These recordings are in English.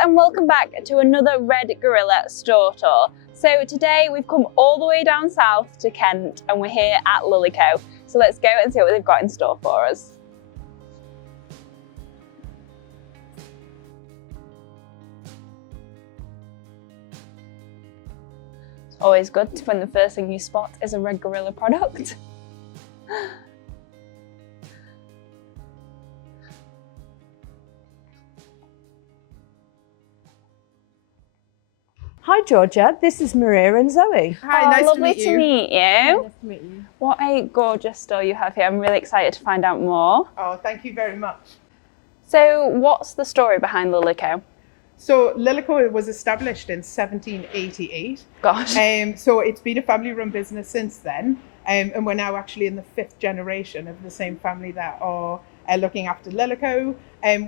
and welcome back to another Red Gorilla store tour. So today we've come all the way down south to Kent and we're here at Lillico. So let's go and see what they've got in store for us. It's always good when the first thing you spot is a Red Gorilla product. Hi Georgia, this is Maria and Zoe. Hi, nice lovely to meet you. Nice to meet you. What a gorgeous store you have here. I'm really excited to find out more. Oh, thank you very much. So what's the story behind Lillico? So Lillico was established in 1788. Gosh. So it's been a family-run business since then. And we're now actually in the 5th generation of the same family that are looking after Lillico.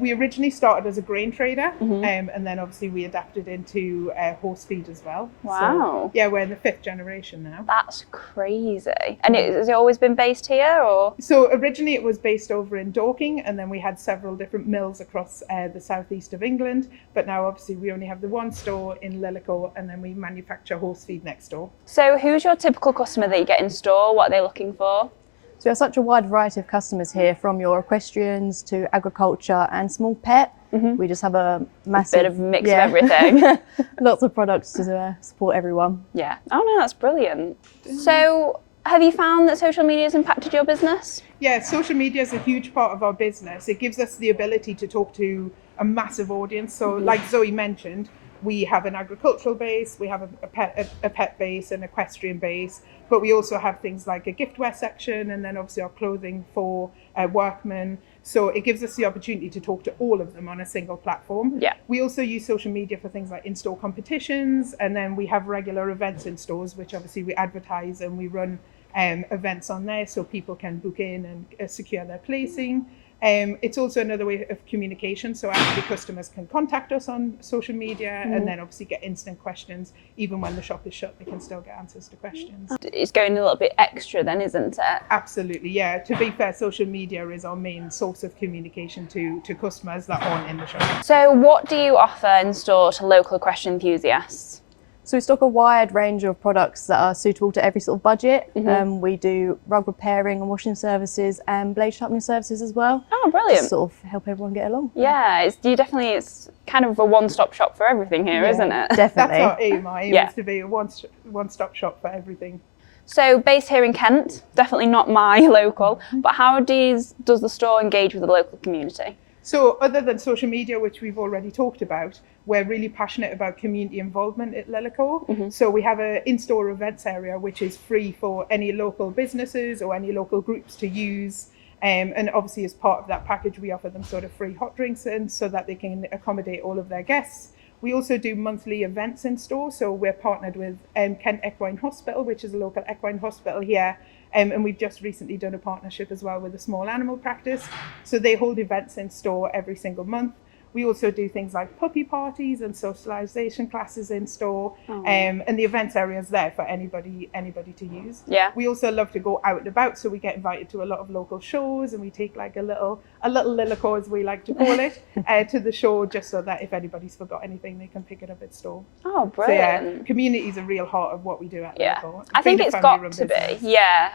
We originally started as a grain trader, and then obviously we adapted into horse feed as well. Wow. So, yeah, we're in the 5th generation now. That's crazy. And has it always been based here, or? So originally it was based over in Dorking, and then we had several different mills across the southeast of England. But now obviously we only have the one store in Lillico, and then we manufacture horse feed next door. So who's your typical customer that you get in store? What are they looking for? So we have such a wide variety of customers here, from your equestrians to agriculture and small pet. We just have a massive Bit of mix of everything. Lots of products to support everyone. Yeah. Oh no, that's brilliant. So have you found that social media has impacted your business? Yeah, social media is a huge part of our business. It gives us the ability to talk to a massive audience. So like Zoe mentioned, we have an agricultural base, we have a pet base, an equestrian base, but we also have things like a giftware section, and then obviously our clothing for workmen. So it gives us the opportunity to talk to all of them on a single platform. Yeah. We also use social media for things like in-store competitions, and then we have regular events in stores, which obviously we advertise, and we run events on there so people can book in and secure their placing. It's also another way of communication, so actually customers can contact us on social media and then obviously get instant questions. Even when the shop is shut, they can still get answers to questions. It's going a little bit extra then, isn't it? Absolutely, yeah. To be fair, social media is our main source of communication to customers that aren't in the shop. So what do you offer in store to local equestrian enthusiasts? So we stock a wide range of products that are suitable to every sort of budget. We do rug repairing and washing services and blade sharpening services as well. Oh, brilliant. To sort of help everyone get along. Yeah, it's kind of a one-stop shop for everything here, isn't it? Definitely. That's our aim. Our aim is to be a one-stop shop for everything. So based here in Kent, definitely not my local, but how does the store engage with the local community? So other than social media, which we've already talked about, we're really passionate about community involvement at Lillico. So we have an in-store events area, which is free for any local businesses or any local groups to use. And obviously as part of that package, we offer them sort of free hot drinks in so that they can accommodate all of their guests. We also do monthly events in store. So we're partnered with Kent Equine Hospital, which is a local equine hospital here. And we've just recently done a partnership as well with a small animal practice. So they hold events in store every single month. We also do things like puppy parties and socialization classes in store. And the events area is there for anybody to use. Yeah. We also love to go out and about, so we get invited to a lot of local shows, and we take like a little Lillico, as we like to call it, to the show, just so that if anybody's forgot anything, they can pick it up at store. Oh, brilliant. So yeah, community is a real heart of what we do at Lillico. I think it's got to be. Yeah.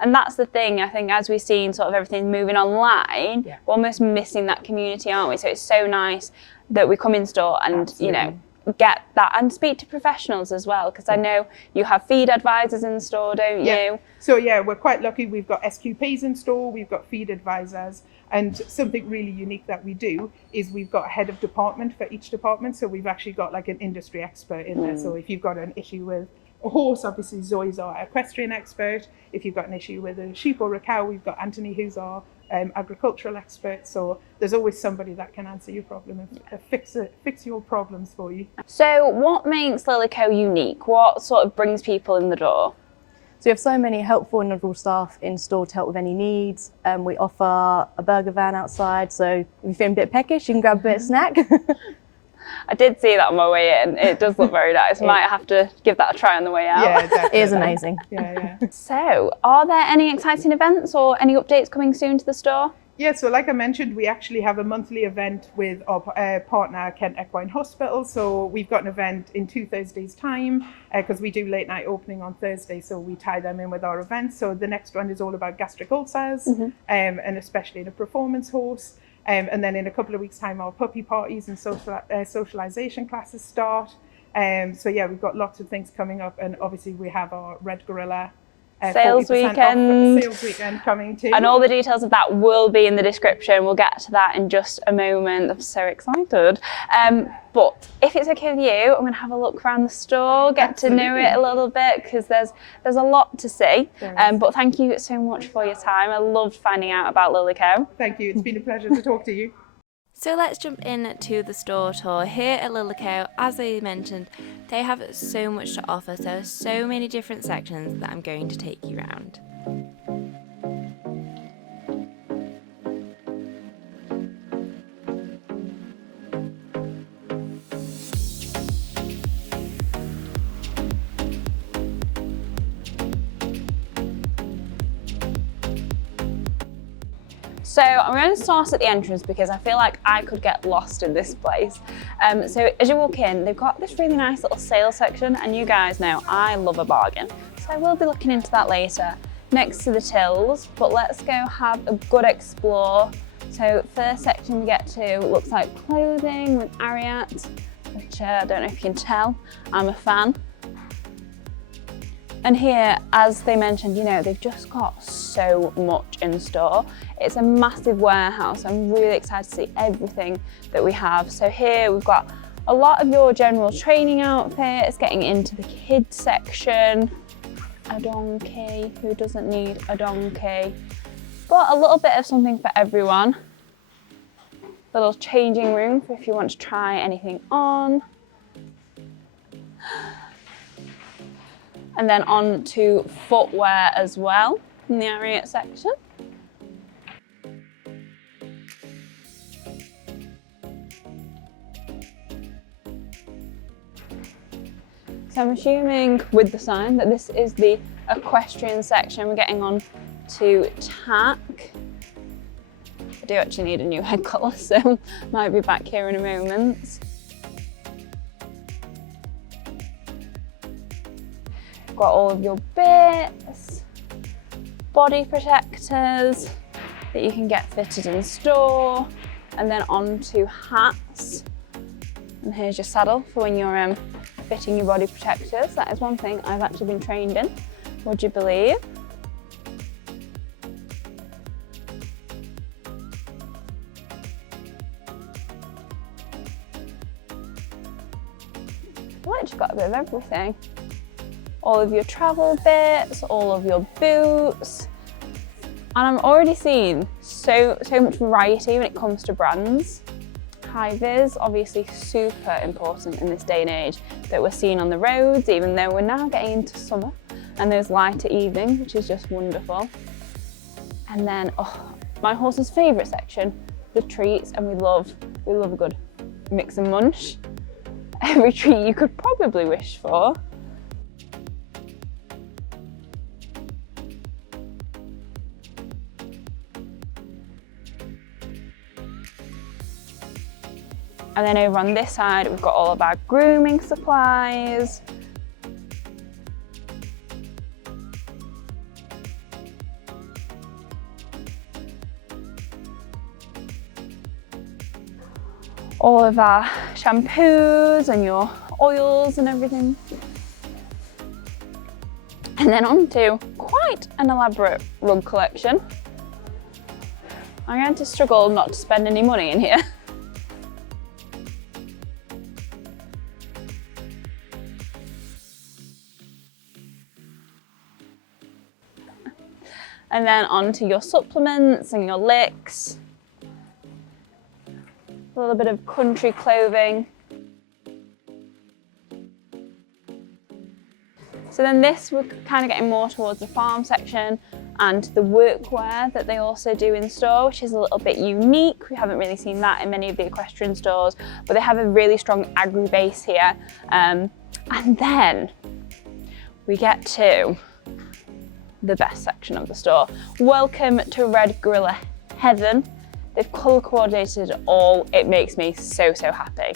And that's the thing. I think as we've seen sort of everything moving online, we're almost missing that community, aren't we? So it's so nice that we come in store and get that and speak to professionals as well, because I know you have feed advisors in store, don't you? So yeah, we're quite lucky. We've got SQPs in store, we've got feed advisors, and something really unique that we do is we've got a head of department for each department. So we've actually got like an industry expert in there. So if you've got an issue with a horse, obviously Zoe's our equestrian expert. If you've got an issue with a sheep or a cow, we've got Anthony, who's our agricultural expert. So there's always somebody that can answer your problem and fix your problems for you. So what makes Lillico unique? What sort of brings people in the door? So we have so many helpful and knowledgeable staff in store to help with any needs. We offer a burger van outside, so if you're feeling a bit peckish, you can grab a bit of snack. I did see that on my way in. It does look very nice. Might have to give that a try on the way out. Yeah, definitely. It is amazing. Yeah. So, are there any exciting events or any updates coming soon to the store? Yeah, so like I mentioned, we actually have a monthly event with our partner, Kent Equine Hospital. So we've got an event in 2 Thursdays' time, because we do late night opening on Thursday, so we tie them in with our events. So the next one is all about gastric ulcers, and especially in a performance horse. And then in a couple of weeks' time, our puppy parties and socialization classes start. So yeah, we've got lots of things coming up, and obviously we have our Red Gorilla sales weekend coming too. And all the details of that will be in the description. We'll get to that in just a moment. I'm so excited. But if it's okay with you, I'm going to have a look around the store, get to know it a little bit, because there's a lot to see. But thank you so much for your time. I loved finding out about Lillico. Thank you. It's been a pleasure to talk to you. So let's jump in to the store tour here at Lillico. As I mentioned, they have so much to offer, so so many different sections that I'm going to take you around. So I'm going to start at the entrance because I feel like I could get lost in this place. So as you walk in, they've got this really nice little sale section, and you guys know I love a bargain. So I will be looking into that later, next to the tills, but let's go have a good explore. So first section we get to looks like clothing with Ariat, which I don't know if you can tell, I'm a fan. And here, as they mentioned, you know, they've just got so much in store. It's a massive warehouse. I'm really excited to see everything that we have. So here we've got a lot of your general training outfits, getting into the kids section. A donkey, who doesn't need a donkey? But a little bit of something for everyone. Little changing room for if you want to try anything on. And then on to footwear as well in the Ariat section. So I'm assuming with the sign that this is the equestrian section. We're getting on to tack. I do actually need a new head collar, so might be back here in a moment. Got all of your bits, body protectors that you can get fitted in store, and then on to hats. And here's your saddle for when you're fitting your body protectors. That is one thing I've actually been trained in, would you believe? Well, it's got a bit of everything. All of your travel bits, all of your boots. And I'm already seeing so much variety when it comes to brands. High vis, obviously super important in this day and age that we're seeing on the roads, even though we're now getting into summer and those lighter evenings, which is just wonderful. And then, my horse's favourite section, the treats, and we love a good mix and munch. Every treat you could probably wish for. And then over on this side, we've got all of our grooming supplies. All of our shampoos and your oils and everything. And then on to quite an elaborate rug collection. I'm going to struggle not to spend any money in here. And then on to your supplements and your licks. A little bit of country clothing. So then this, we're kind of getting more towards the farm section and the workwear that they also do in store, which is a little bit unique. We haven't really seen that in many of the equestrian stores, but they have a really strong agri base here. And then we get to the best section of the store. Welcome to Red Gorilla heaven. They've colour coordinated it all. It makes me so, so happy.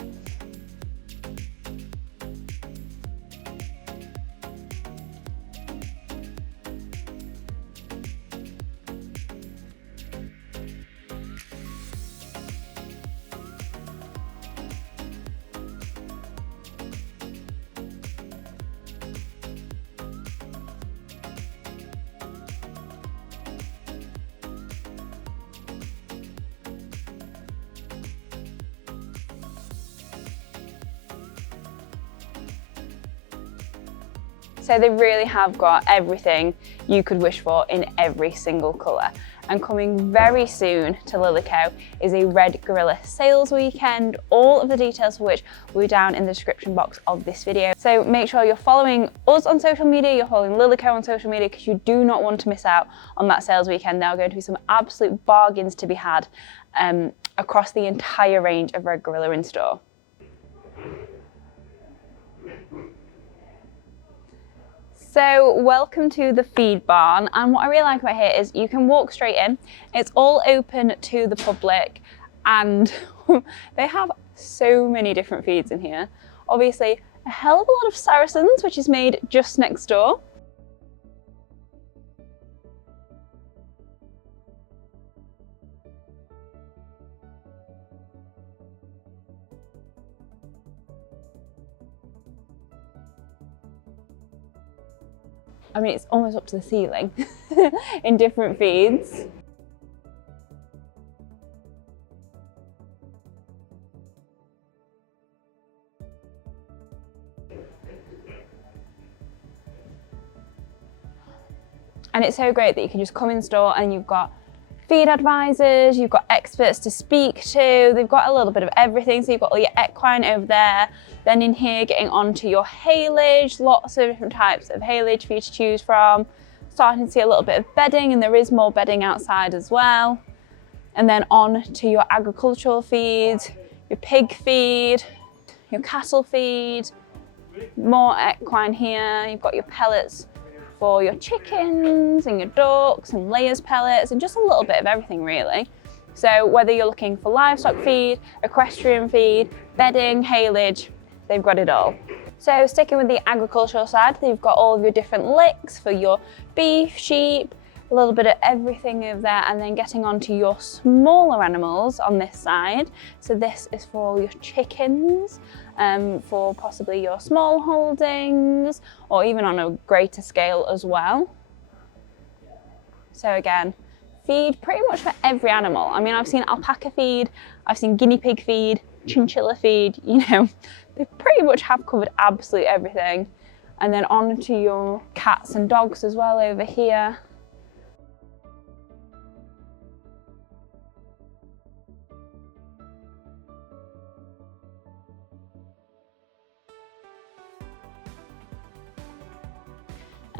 So they really have got everything you could wish for in every single colour. And coming very soon to Lillico is a Red Gorilla sales weekend, all of the details for which will be down in the description box of this video. So make sure you're following us on social media, you're following Lillico on social media, because you do not want to miss out on that sales weekend. There are going to be some absolute bargains to be had across the entire range of Red Gorilla in store. So welcome to the feed barn, and what I really like about here is you can walk straight in. It's all open to the public, and they have so many different feeds in here. Obviously a hell of a lot of Saracens, which is made just next door. I mean, it's almost up to the ceiling in different feeds. And it's so great that you can just come in store and you've got feed advisors, you've got experts to speak to, they've got a little bit of everything. So you've got all your equine over there, then in here getting onto your haylage, lots of different types of haylage for you to choose from. Starting to see a little bit of bedding, and there is more bedding outside as well. And then on to your agricultural feeds, your pig feed, your cattle feed, more equine here. You've got your pellets for your chickens and your ducks and layers pellets, and just a little bit of everything really. So whether you're looking for livestock feed, equestrian feed, bedding, haylage, they've got it all. So sticking with the agricultural side, they've got all of your different licks for your beef, sheep, a little bit of everything over there, and then getting onto your smaller animals on this side. So this is for all your chickens, for possibly your small holdings, or even on a greater scale as well. So again, feed pretty much for every animal. I mean, I've seen alpaca feed, I've seen guinea pig feed, chinchilla feed, you know, they pretty much have covered absolutely everything. And then on to your cats and dogs as well over here.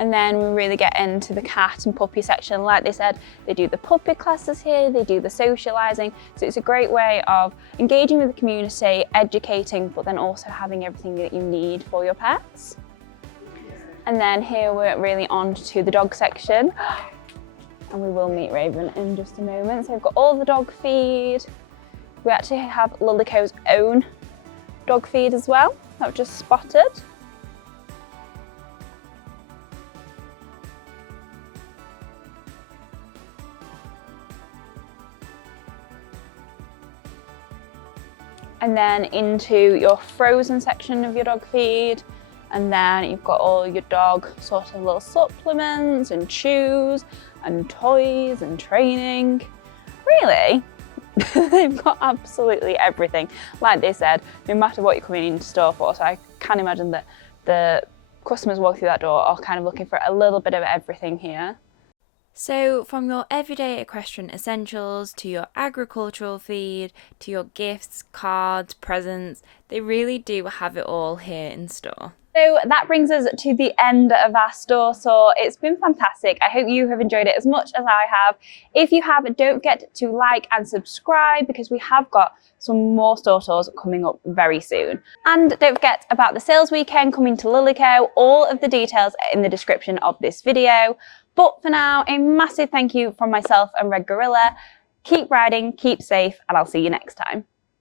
And then we really get into the cat and puppy section. Like they said, they do the puppy classes here, they do the socialising. So it's a great way of engaging with the community, educating, but then also having everything that you need for your pets. And then here we're really on to the dog section. And we will meet Raven in just a moment. So we've got all the dog feed. We actually have Lillico's own dog feed as well, that I've just spotted. And then into your frozen section of your dog feed. And then you've got all your dog sort of little supplements and chews and toys and training. Really, they've got absolutely everything. Like they said, no matter what you're coming into store for. So I can imagine that the customers walk through that door are kind of looking for a little bit of everything here. So from your everyday equestrian essentials to your agricultural feed to your gifts, cards, presents, they really do have it all here in store. So that brings us to the end of our store tour. It's been fantastic. I hope you have enjoyed it as much as I have. If you have, don't forget to like and subscribe, because we have got some more store tours coming up very soon. And don't forget about the sales weekend coming to Lillico. All of the details are in the description of this video. But for now, a massive thank you from myself and Red Gorilla. keep riding, keep safe, and I'll see you next time.